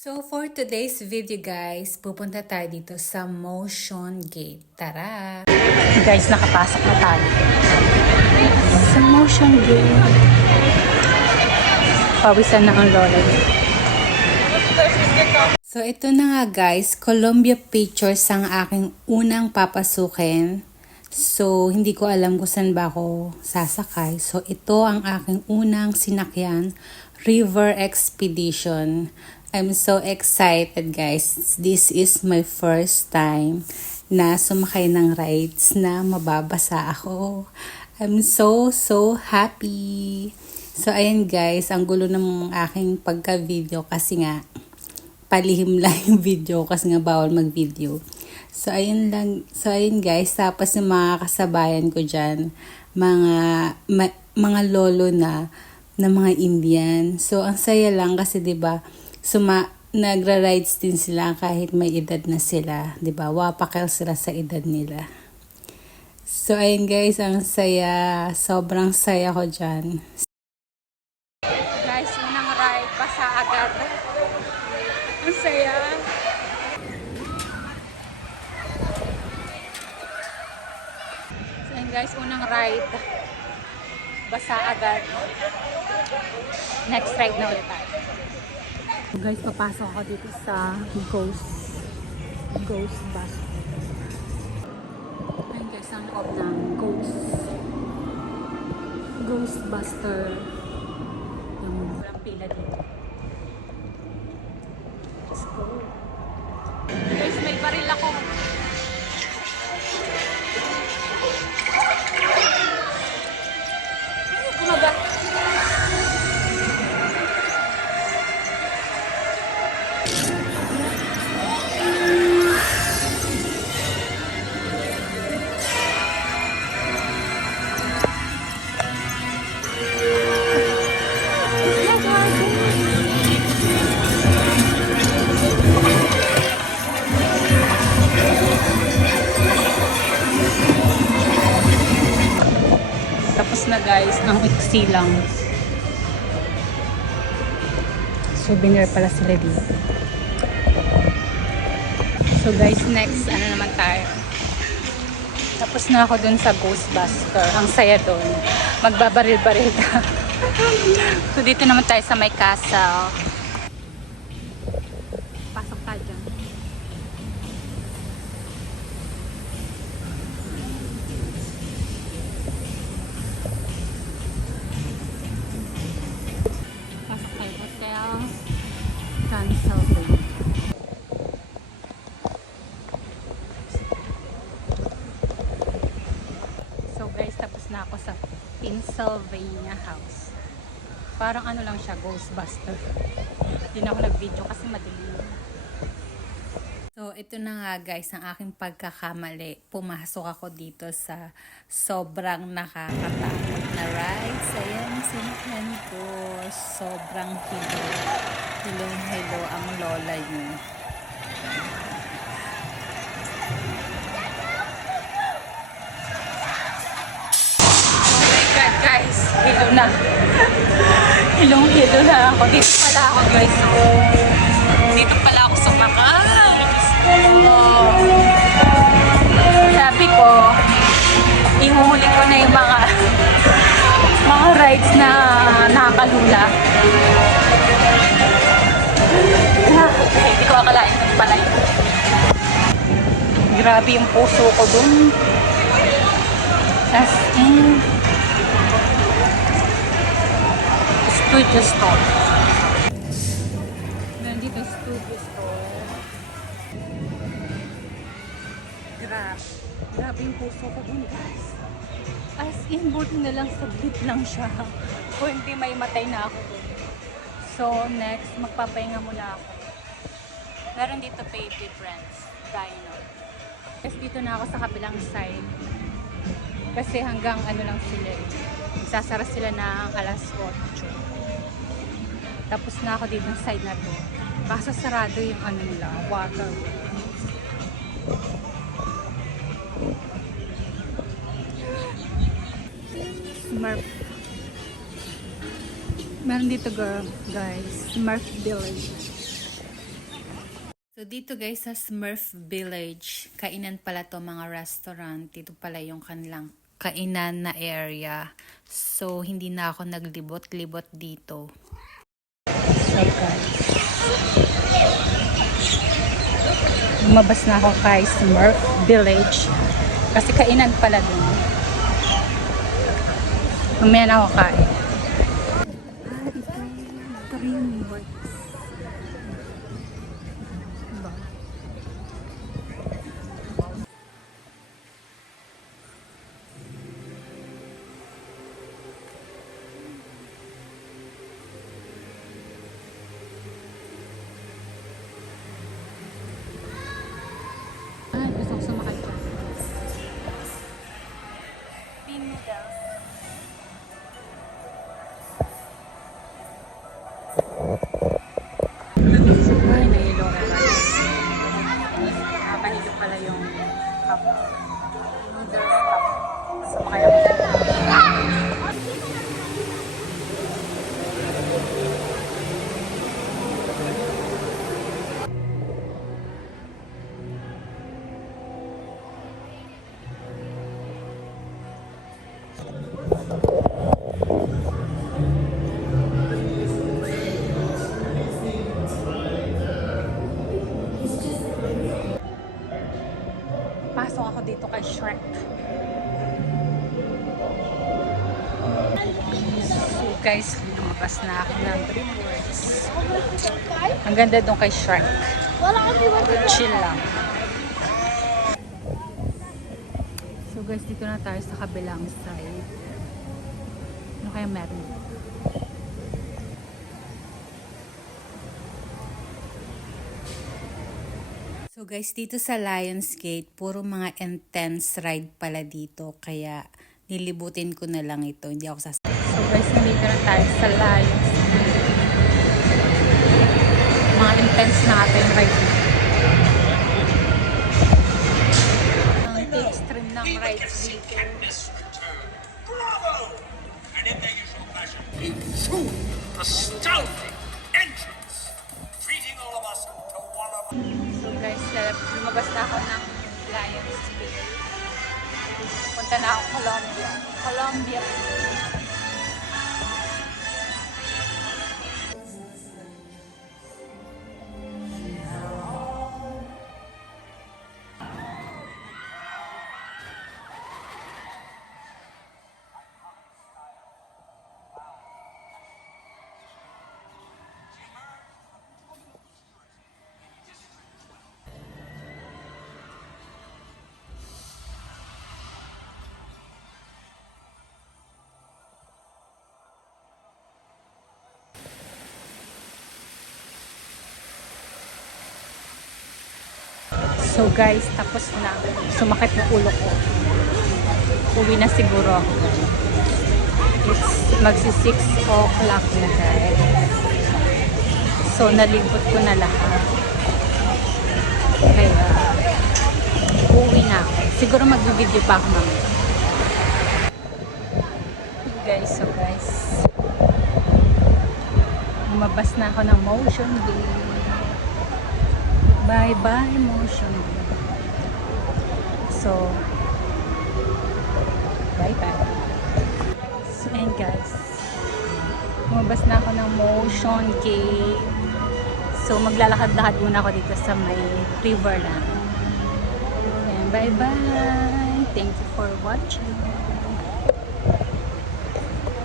So for today's video guys, pupunta tayo dito sa Motion Gate. Tara! Guys, nakapasok na tayo sa Motion Gate. Pawisan na ang lola. So ito na nga guys, Columbia Pictures ang aking unang papasukin. So hindi ko alam kung saan ba ako sasakay. So ito ang aking unang sinakyan, River Expedition. I'm so excited guys. This is my first time na sumakay ng rides na mababasa ako. I'm so happy. So ayan guys, ang gulo ng aking pagka-video kasi nga palihim lang yung video kasi nga bawal mag-video. So ayun lang. So ayun guys, tapos yung mga kasabayan ko diyan, mga lolo na mga Indian. So ang saya lang kasi 'di ba? Nagra-rides din sila kahit may edad na sila, 'di ba? Wapakal sila sa edad nila. So ayun guys, ang saya, sobrang saya ko diyan. Guys, unang ride, basa agad. Ang saya. So ayun guys, unang ride, basa agad. Next ride na ulit tayo. Guys, papasok ako dito sa Ghost Bus. Ayun guys, ang loob ng Ghostbuster. Yung walang pila dito. Let's go. Guys, may baril ako. Kumaga. Tapos na guys, ang iksi lang. Souvenir pala sila dito. So guys, next, ano naman tayo? Tapos na ako dun sa Ghostbuster. Ang saya dun. Magbabaril-baril ka. So dito naman tayo sa may castle. Pasok tayo dyan. Pasok tayo hotel. Cancel din. So guys, tapos na ako sa Pennsylvania House. Parang ano lang siya, Ghostbuster. Hindi na ako nag-video kasi madilim. So ito na nga guys, ang aking pagkakamali. Pumasok ako dito sa sobrang nakakatakot na rides. Ayan, sinakyan ko. Sobrang hello ang lola niyo. Oh my God guys, hilo na. Hilong-hilo na ako. Dito pala ako guys. Dito pala ako sumakay. Sabi ko, ihuhuli ko na yung mga rides na nakakalula. Hindi ko akalain yung pala yun. Grabe yung puso ko dun. As in, Studio Store. Nandito Studio Store. Grabe yung puso ko dun guys. As in, buti na lang saglit lang siya. Kung hindi may matay na ako dun. So next, magpapahinga muna ako. Meron dito Baby Friends Dino. Kasi dito na ako sa kabilang side. Kasi hanggang ano lang sila eh. Sasara sila ng alas 8. Tapos na ako dito ng side na to. Kaso sarado yung ano nila, water. Smurf. Meron dito girl, guys. Smurf Village. So dito guys sa Smurf Village, kainan pala to mga restaurant. Dito pala yung kanilang kainan na area. So hindi na ako naglibot-libot dito. So guys, lumabas na ako kay Smurf Village. Kasi kainan pala dun. Mamaya na ako kain. DreamWorks. Diba? Ay, gusto ko sumakay dyan. Bean noodles. Ay, nahilo na guys. Nakakahilo pala yung cup. Noodles cup. Sumakay ako dyan. Pasok ako dito kay Shrek. So guys, lumabas na ako ng DreamWorks. Ang ganda doon kay Shrek. Chill lang. So guys, dito na tayo sa kabilang side. Ano kaya meron? So guys, dito sa Lionsgate, puro mga intense ride pala dito. Kaya nilibutin ko na lang ito. Hindi ako sasakay. So guys, nandito na tayo sa Lionsgate. Mga intense natin ride dito. Ang extreme ng rides dito. Bravo! And in their usual fashion, a true, astounding entrance, treating all of us to one of So guys, lumabas na ako ng Lionsgate. Punta na ako Colombia. Colombia. So guys, tapos na. Sumakit yung ulo ko. Uwi na siguro ako. It's magsi 6 o'clock na guys. So nalibot ko na lahat. Kaya uwi na ako. Siguro mag-video pa ako mamaya. So guys, lumabas na ako ng Motion Gate. Bye-bye Motion Gate. So, bye-bye. So, and guys, lumabas na ako ng Motion Gate. So, maglalakad-lakad muna ako dito sa may Riverland. And bye-bye. Thank you for watching.